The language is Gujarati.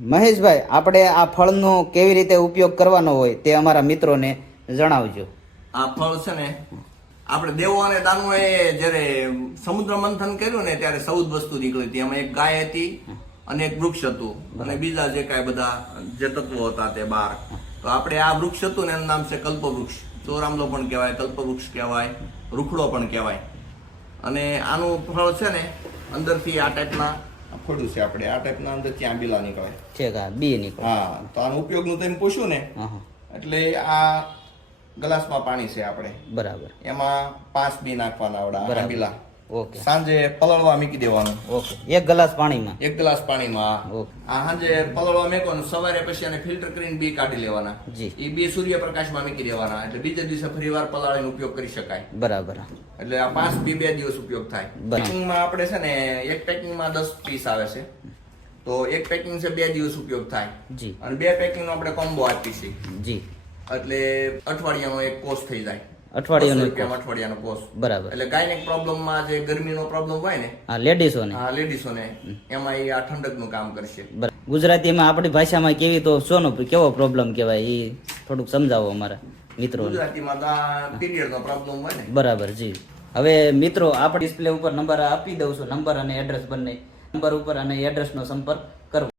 મહેશભાઈ, આપણે આ ફળનો કેવી રીતે ઉપયોગ કરવાનો હોય તે અમારા મિત્રોને જણાવજો. આ ફળ છે ને આપણે દેવો અને દાનવોએ જ્યારે સમુદ્ર મંથન કર્યું ને ત્યારે 14 વસ્તુ નીકળી હતી. એમાં એક ગાય હતી અને એક વૃક્ષ હતું અને બીજા જે કાંઈ બધા જે તત્વો હતા તે 12. તો આપણે આ વૃક્ષ હતું ને એનું નામ છે કલ્પવૃક્ષ. ચોરામલો પણ કહેવાય, કલ્પવૃક્ષ કહેવાય, રૂખડો પણ કહેવાય. અને આનું ફળ છે ને અંદરથી આ ટાઈપના ફળું છે. આપણે આ ટાઈપના અંદરથી આંબીલા નીકળે છે કે બી નીકળે. હા, તો આનો ઉપયોગનું તમે પૂછ્યું ને એટલે આ ગ્લાસમાં પાણી છે આપણે બરાબર, એમાં 5 બી નાખવાના આવડા આંબીલા. ઓકે. સાંજે પલળવા મૂકી દેવાનું. ઓકે, 1 ગ્લાસ પાણીમાં. 1 ગ્લાસ પાણીમાં. ઓકે. આ સાંજે પલળવા મેકવાનું, સવારે પછી એને ફિલ્ટર કરીને બી કાઢી લેવાના. જી. એ બી સૂર્યપ્રકાશમાં મૂકી દેવાના એટલે બીજા દિવસે ફરીવાર પલાળીને ઉપયોગ કરી શકાય. બરાબર. એટલે આ 5 બી 2 દિવસ ઉપયોગ થાય. પેકિંગમાં આપણે છે ને એક પેકિંગમાં 10 પીસ આવે છે. તો એક પેકિંગ છે 2 દિવસ ઉપયોગ થાય. જી. અને 2 પેકિંગનો આપણે કોમ્બો આપી છે. જી. એટલે અઠવાડિયાનો એક કોર્સ થઈ જાય. અઠવાડિયાનો કોર્સ. બરાબર. એટલે ગાયનેક પ્રોબ્લેમમાં જે ગરમીનો પ્રોબ્લેમ હોય ને, હા, લેડીઝોને. હા, લેડીઝોને એમાં એ આ ઠંડકનું કામ કરશે. ગુજરાતીમાં આપણી ભાષામાં કેવી તો શોનો કેવો પ્રોબ્લેમ કહેવાય એ થોડુંક સમજાવો અમારા મિત્રો. ગુજરાતીમાં તો આ પીરિયડનો પ્રોબ્લેમ હોય ને. બરાબર. જી. હવે મિત્રો, આપણે ડિસ્પ્લે ઉપર નંબર આપી દઉં છું. નંબર અને એડ્રેસ બંને. નંબર ઉપર અને એડ્રેસનો સંપર્ક કરવો.